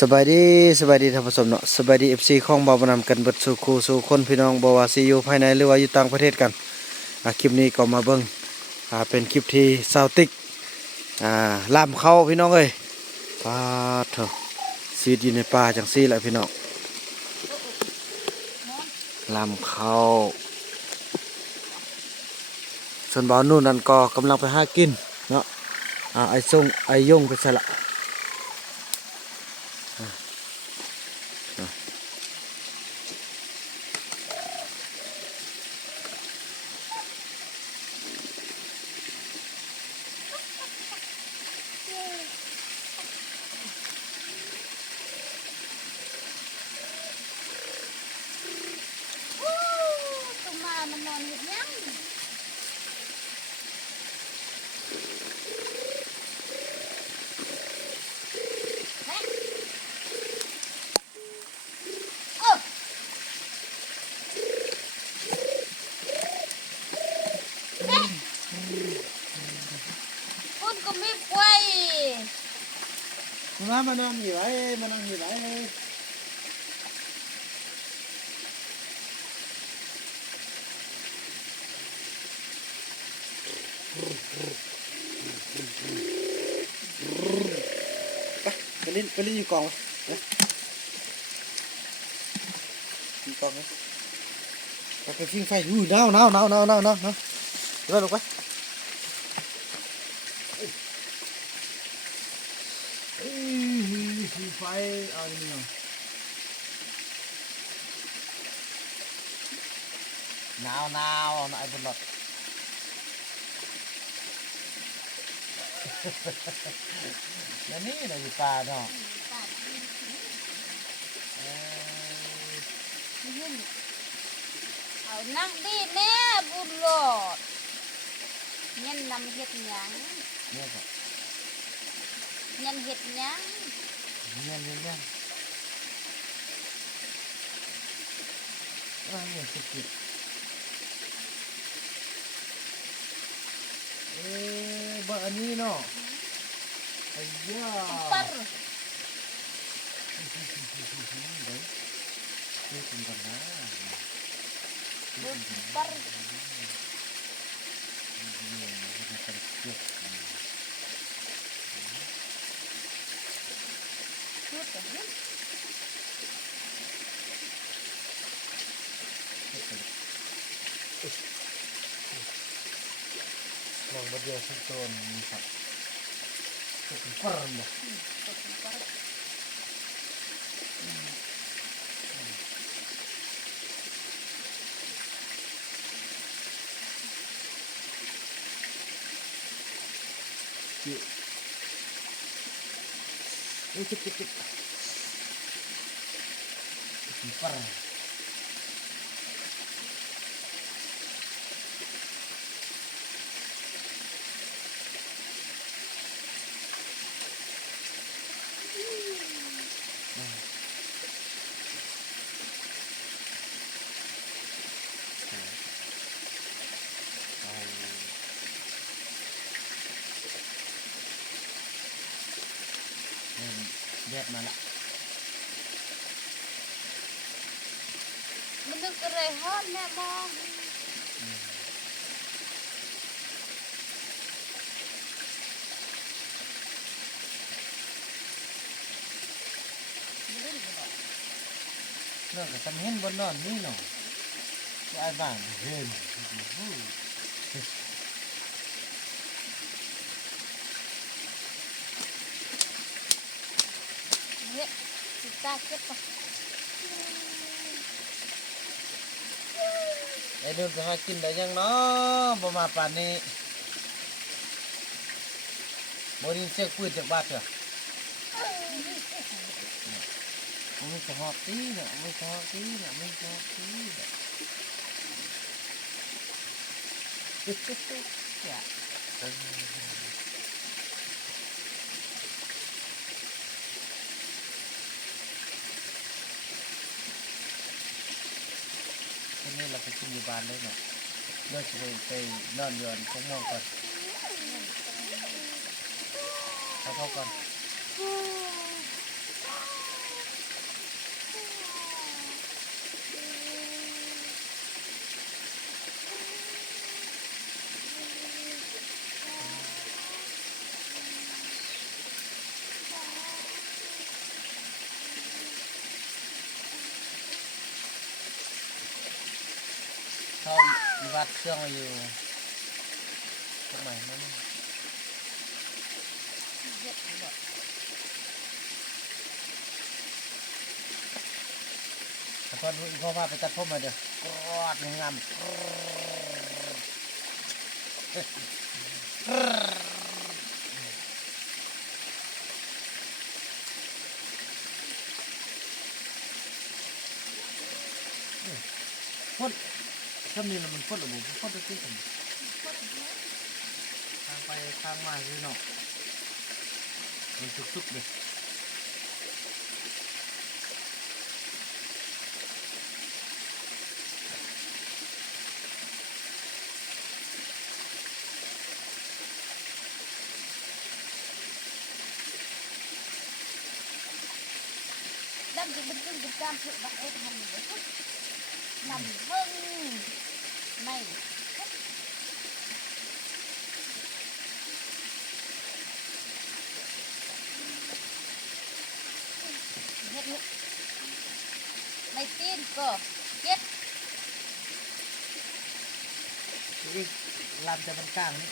สบายดีท่านผู้ชมเนาะสบายดี FC ของบ่าวบ่นำกันเบิดสู่คู่สู่คนพี่น้องบ่ว่าสิอยู่ภายในหรือว่าอยู่ต่างประเทศกันคลิปนี้ก็มาเบิ่งเป็นคลิปที่ซาวติกลามเข้าพี่น้องเอ้ยปาดเถอะชีวิตอยู่ในป่าจังซี่แหละพี่น้องลามเข้าส่วนบ่าวนู่นนั่นก็กำลังไปหากินเนาะไอ้ยงไปซะละมันนอนเฮ็ดหยังคุณก็มีไฟมานอนอยู่ไว้ไปเล่นอยู่กองนะอยู่กองนะไปฟิ้งไฟหนาวเดี๋ยวลงไปฟิ้งไฟเอาอย่างนี้เนาะหนาวไอ้บนรถแล้วนี่เราอยู่ป่าเนาะเอานั่งดีแน่บุญรอดเงินนำเฮ็ดหยังเนี่ยก็ เงินเฮ็ดหยังเนี่ยเนี่ยสิบ่อันนี้เนาะไอ้ย่าปัดนี่เป็นกันนะปัดลองมาเดียวสักต้นครับสุดปังเลยจุดปังแยกมาละมันนึกอะไรฮอดแม่มองเรื่องกับทำเห็นบนนอนนี่เนาะไอ้บ้านเห็นเนี่ยสิตาเก็บปะไอ้เดินไปหากินได้ยังเนาะบ่มาป่านนี้บ่ได้เสียงปืนจากบ้านเหรอไม่ชอบตีเนี่ยไม่ชอบตีเนี่ยอย่าทีนี้เราไปกินอยู่บ้านได้เนี่ยเลิกไปนอนย้อนชั่วโมงก่อนเข้าก่อน วัดเครื่องมาอยู่ตรงไหนนั่น เฮ็ดบ่ ถ้าเพิ่นรู้อีกพ่อพาไปตัดผมมาเด้อกรอดงามพ่นถ้ามีแล้วมันพ่นระบบพ่นได้ที่กันทางไปทางมาคือเนาะมันสุกๆเลยดำจะเป็นตึ้งเป็นตามสุดบักเอ็ดทำอยู่บ่นำเบิ่งไม่เฮ็ดลูกในตีนก็เฮ็ด อีกลามจะเป็นกลางนี่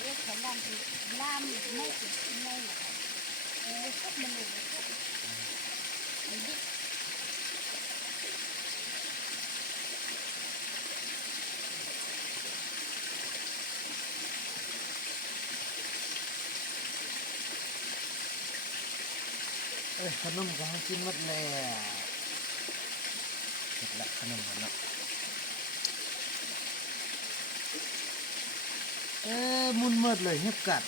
เรียกเขาลามที่ลามไม่ติดไม่หรอกทุกมันเลยทุกมันดิ ขนมก็ให้กินหมดแล้วเสร็จละขนมมันเนาะมุนหมดเลยเห็บกัด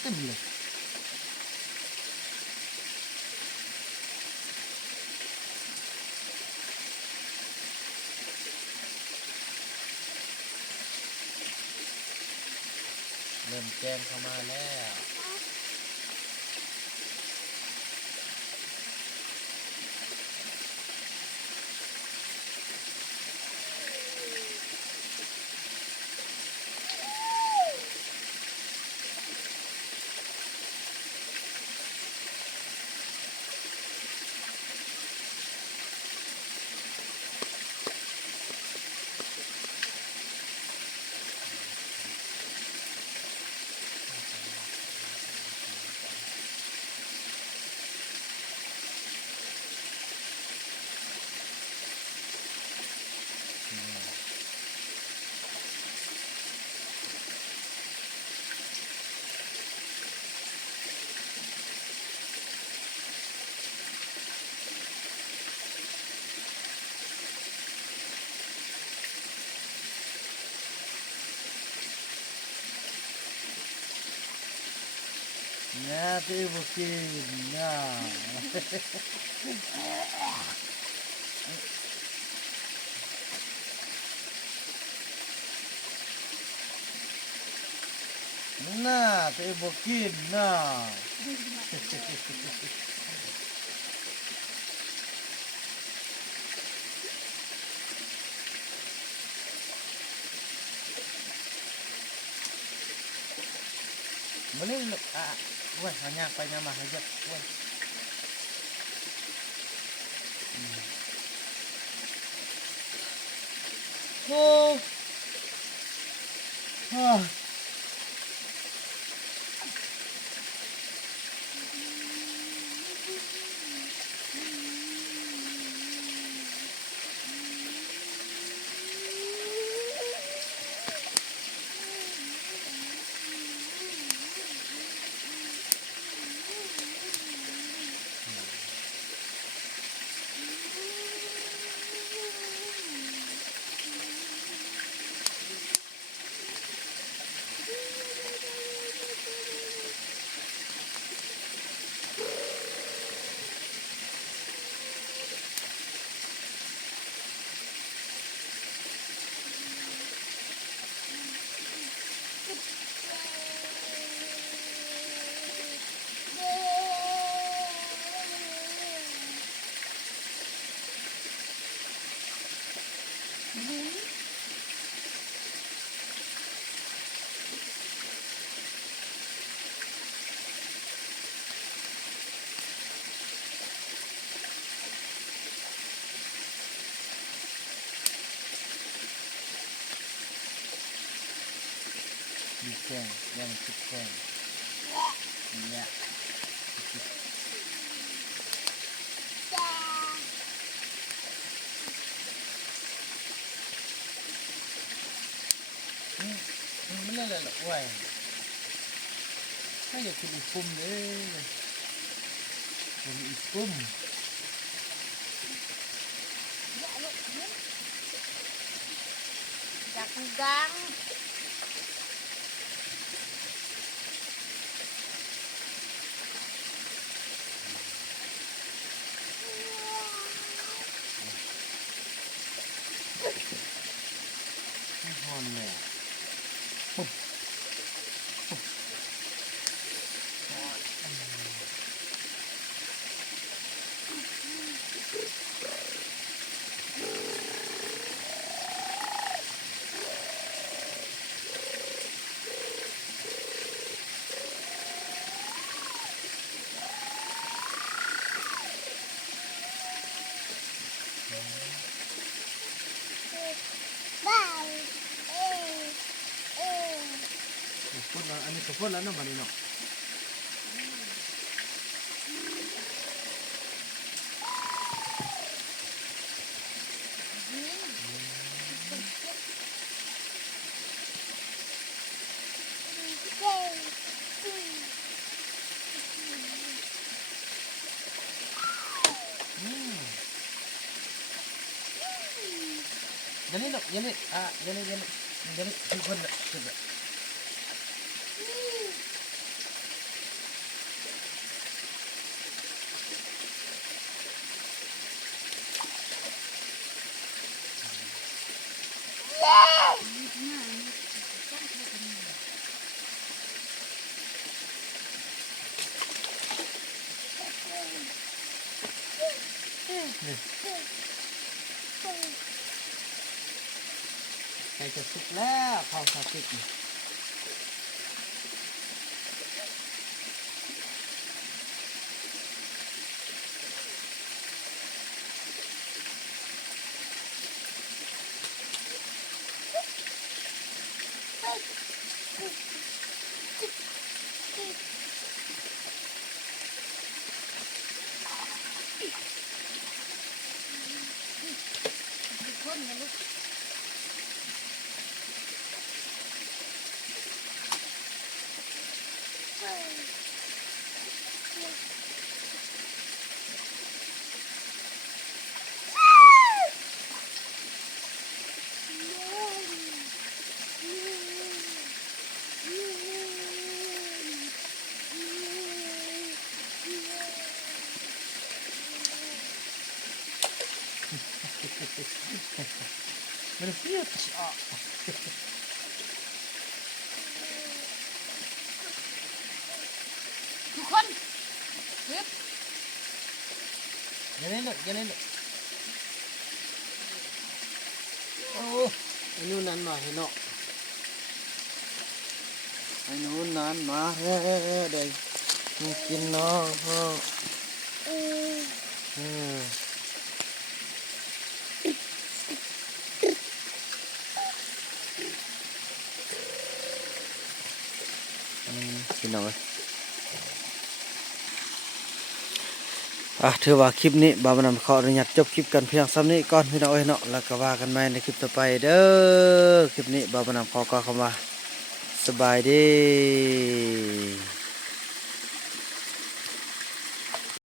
เต็มเลยเริ่มแจ้งเข้ามาแล้วนะที่บุกินนะน่าที่บุกินนะมาเล่นลูกเว้ยหายากไปยามาหายากเว้ยโอ้ ข็งยังคิดแข็งเนี่ยมันเล่นอะไรหรอว้ยไม่อยากกินอีกปุ่มเลยผมอีกปุ่มจากกังหอมเลยพูดแล้วอันนี้ก็พูดแล้วเนาะบัดนี้เนาะยันนี่เนาะยันนี่ยันนี่ทุกคนน่ะสุดใกล้จะสุกแล้วข้าวสาติกนี่มันเสียทุกคนเฮ็ดยันนี่เนาะยันนี่เนาะโอ้อันนู้นนั้นมาให้เนาะอันนู้นนั้นมาเฮ้เด็กกินเนาะพี่น้องถือว่าคลิปนี้บ่าวบ่นำขออนุญาตจบคลิปกันเพียงซ้ำนี้ก่อนพี่น้องเนาะแล้วก็ว่ากันใหม่ในคลิปต่อไปเด้อคลิปนี้บ่าวบ่นำขอกล่าวคำว่าสบายดี